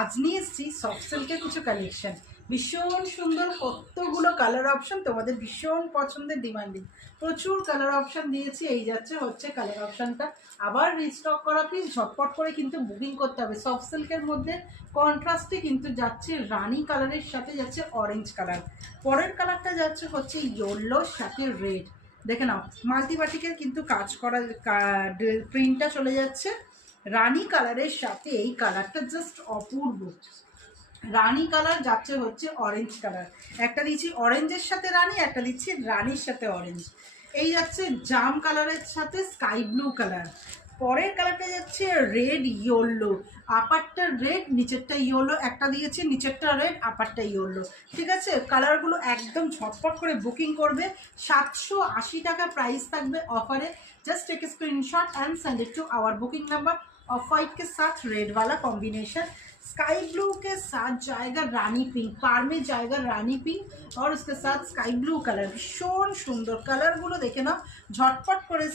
আজ নিয়ে এসেছি সফট সিল্কের কিছু কালেকশন। ভীষণ সুন্দর, কতগুলো কালার অপশন, তোমাদের ভীষণ পছন্দের, ডিমান্ডিং। প্রচুর কালার অপশন দিয়েছি। এই যাচ্ছে হচ্ছে কালার অপশনটা, আবার রিস্টক করা। প্লিজ ঝটপট করে কিন্তু বুকিং করতে হবে। সফট সিল্কের মধ্যে কন্ট্রাস্টে কিন্তু যাচ্ছে রানি কালারের সাথে যাচ্ছে অরেঞ্জ কালার। পরের কালারটা যাচ্ছে হচ্ছে ইয়েলোর সাথে রেড। দেখে নাও, মাল্টিবাটিকের কিন্তু কাজ করা প্রিন্টটা চলে যাচ্ছে রানী কালারের সাথে। এই কালারটা জাস্ট অপূর্ব। রানী কালার যাচ্ছে হচ্ছে অরেঞ্জ কালার। একটা দিচ্ছি অরেঞ্জের সাথে রানী, একটা দিচ্ছি রানীর সাথে অরেঞ্জ। এই যাচ্ছে জাম কালারের সাথে স্কাই ব্লু কালার। পরের কালারটা যাচ্ছে রেড ইয়েলো, আপারটা রেড নিচেরটা ইয়েলো। একটা দিয়েছি নিচেরটা রেড, আপারটা ইয়েলো। ঠিক আছে, কালারগুলো একদম ঝটপট করে বুকিং করবে। 780 টাকা প্রাইস থাকবে ऑफर है। Just take screenshot and send it to our booking number. Off white के साथ रेड वाला कॉम्बिनेशन, स्काई ब्लू के साथ जाएगा रानी पिंक, पार में जाएगा रानी पिंक और उसके साथ स्काई ब्लू कलर। भीषण सुंदर কালারগুলো দেখে নাও, ঝটপট করে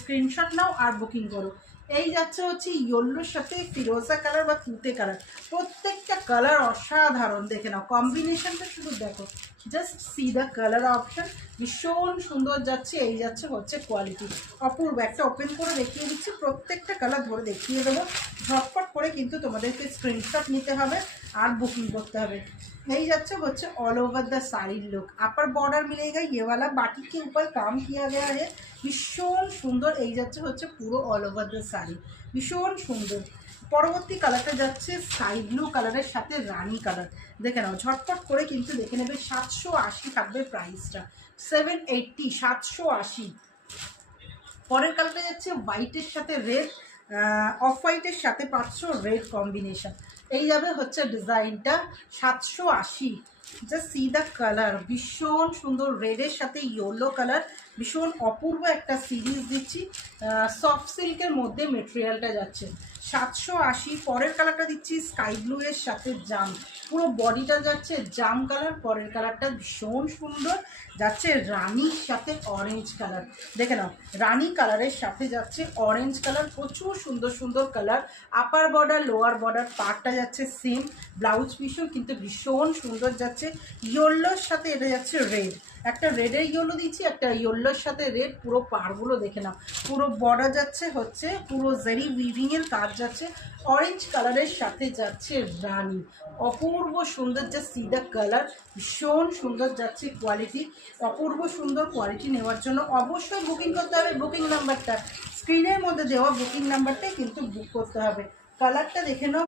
স্ক্রিনশট নাও আর বুকিং করো। এই যাচ্ছে হচ্ছে ইয়েলোর সাথে ফিরোজা কালার বা তুতে কালার। প্রত্যেকটা কালার অসাধারণ, দেখে নাও কম্বিনেশনটা শুধু দেখো। Just see the colour option, ভীষণ সুন্দর যাচ্ছে। এই যাচ্ছে হচ্ছে কোয়ালিটি অপূর্ব। একটা ওপেন করে দেখিয়ে দিচ্ছি, প্রত্যেকটা কালার ধরে দেখিয়ে দেবো। ঝটপট করে কিন্তু তোমাদেরকে স্ক্রিনশট নিতে হবে আর বুকিং করতে হবে। नहीं যাচ্ছে হচ্ছে all over the sari look. Upper border मिलेगा ये वाला, बाटी के ऊपर काम किया गया है। ভীষণ সুন্দর। এই যাচ্ছে হচ্ছে পুরো অল ওভার দ্য শাড়ি, ভীষণ সুন্দর। পরবর্তী কালারটা যাচ্ছে স্কাই ব্লু কালারের সাথে রানি কালার। দেখে নাও ঝটপট করে কিন্তু দেখে নেবে। 780 থাকবে প্রাইসটা, 780, 780। পরের কালারটা যাচ্ছে হোয়াইটের সাথে রেড, অফ হোয়াইটের সাথে 500 রেড কম্বিনেশন। এই যাবে হচ্ছে ডিজাইনটা 780। জাস্ট সি দ্য কালার, ভীষণ সুন্দর। রেডের সাথে ইয়েলো কালার, ভীষণ অপূর্ব একটা সিরিজ দিচ্ছি। সফট সিল্কের মধ্যে মেটেরিয়ালটা যাচ্ছে 780। পরের কালারটা দিচ্ছি স্কাই ব্লু এর সাথে জাম, পুরো বডিটা যাচ্ছে জাম কালার। পরের কালারটা ভীষণ সুন্দর যাচ্ছে রানির সাথে অরেঞ্জ কালার। দেখে নাও, রানি কালারের সাথে যাচ্ছে অরেঞ্জ কালার। প্রচুর সুন্দর সুন্দর colour. Upper border lower border পার্টটা যাচ্ছে সেম, ব্লাউজ পিসও কিন্তু ভীষণ সুন্দর যাচ্ছে। ইয়েলোর সাথে এটা যাচ্ছে রেড, একটা রেডের ইয়েলো দিচ্ছি, একটা ইয়েলোর সাথে রেড। পুরো পাড়গুলো দেখে নাও, পুরো বর্ডার যাচ্ছে হচ্ছে পুরো জেরি উইভিংয়ের কাজ যাচ্ছে। অরেঞ্জ কালারের সাথে যাচ্ছে রানি, অপূর্ব সুন্দর। যা সি দ্য কালার, ভীষণ সুন্দর যাচ্ছে কোয়ালিটি, অপূর্ব সুন্দর। কোয়ালিটি নেওয়ার জন্য অবশ্যই বুকিং করতে হবে। বুকিং নাম্বারটা স্ক্রিনের মধ্যে দেওয়া বুকিং নাম্বারটাই কিন্তু বুক করতে হবে। কালারটা দেখে নাও।